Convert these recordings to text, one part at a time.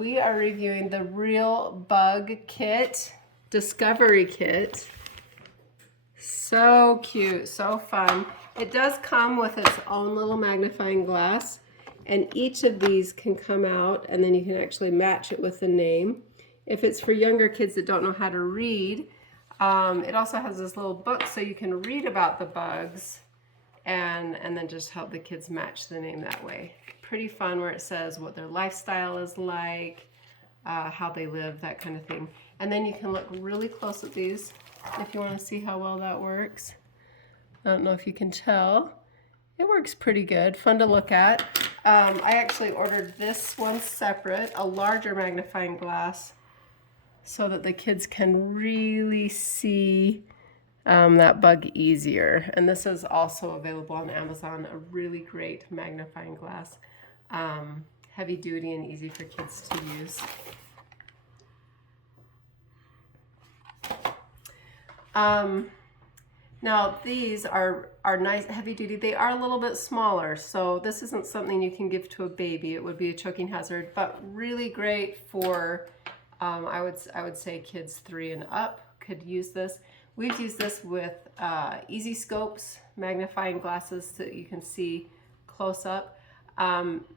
we are reviewing the Real Bug Kit, Discovery Kit. So cute, so fun. It does come with its own little magnifying glass, and each of these can come out, and then you can actually match it with the name. If it's for younger kids that don't know how to read, it also has this little book so you can read about the bugs and then just help the kids match the name that way. Pretty fun, where it says what their lifestyle is like, how they live, that kind of thing. And then you can look really close at these if you want to see how well that works. I don't know if you can tell. It works pretty good, fun to look at. I actually ordered this one separate, a larger magnifying glass, so that the kids can really see that bug easier. And this is also available on Amazon, a really great magnifying glass. Heavy duty and easy for kids to use. Now these are nice, heavy duty. They are a little bit smaller, so this isn't something you can give to a baby. It would be a choking hazard, but really great for, I would say kids 3 and up could use this. We've used this with easy scopes, magnifying glasses so that you can see close up.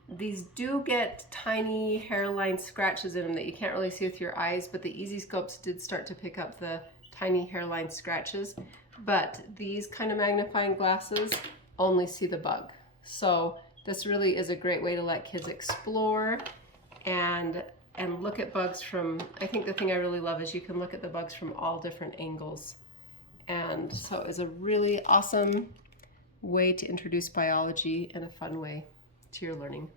These do get tiny hairline scratches in them that you can't really see with your eyes, but the easy scopes did start to pick up the tiny hairline scratches. But these kind of magnifying glasses only see the bug. So this really is a great way to let kids explore and look at bugs from, I think the thing I really love is you can look at the bugs from all different angles. And so it's a really awesome way to introduce biology in a fun way to your learning.